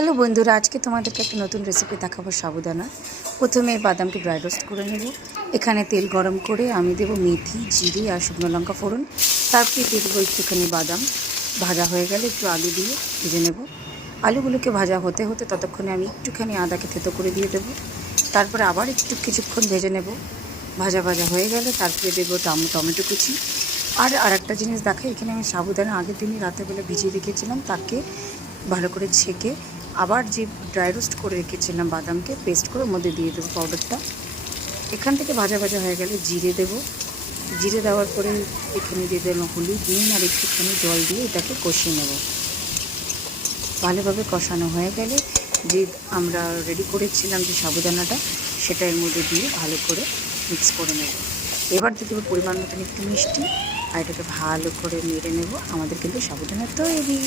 Hello বন্ধুরা, আজকে তোমাদেরকে একটা নতুন রেসিপি দেখাবো সাবুদানা। প্রথমে বাদামকে ড্রাই রোস্ট করে নেব। এখানে তেল গরম করে আমি দেবো মেথি, জিরে আর শুকনো লঙ্কা ফোড়ন। তারপরে দিয়ে দেবো একটুখানি বাদাম। ভাজা হয়ে গেলে একটু আলু দিয়ে ভেজে নেব। আলুগুলোকে ভাজা হতে হতে ততক্ষণে আমি একটুখানি আদাকে থেতো করে দিয়ে দেবো। তারপরে আবার কিছুক্ষণ ভেজে নেব। ভাজা ভাজা হয়ে গেলে তারপরে দেবো টমেটো কুচি। আর একটা জিনিস দেখে, এখানে আমি সাবুদানা আগের দিনই রাতেরবেলা ভিজিয়ে রেখেছিলাম, তাকে ভালো করে ছেঁকে আবার যে ড্রাই রোস্ট করে রেখেছিলাম বাদামকে পেস্ট করে ওর মধ্যে দিয়ে দেবো পাউডারটা। এখান থেকে ভাজা ভাজা হয়ে গেলে জিরে দেবো। জিরে দেওয়ার পরে এখানে দিয়ে দেবো হলুদ, নুন আর একটুখানি জল দিয়ে এটাকে কষিয়ে নেব। ভালোভাবে কষানো হয়ে গেলে যে আমরা রেডি করেছিলাম যে সাবুদানাটা, সেটা এর মধ্যে দিয়ে ভালো করে মিক্স করে নেব। এবার দিয়ে দেবো পরিমাণ মতন একটু মিষ্টি, আর এটাকে ভালো করে নেড়ে নেব। আমাদের কিন্তু সাবুদানা তৈরি।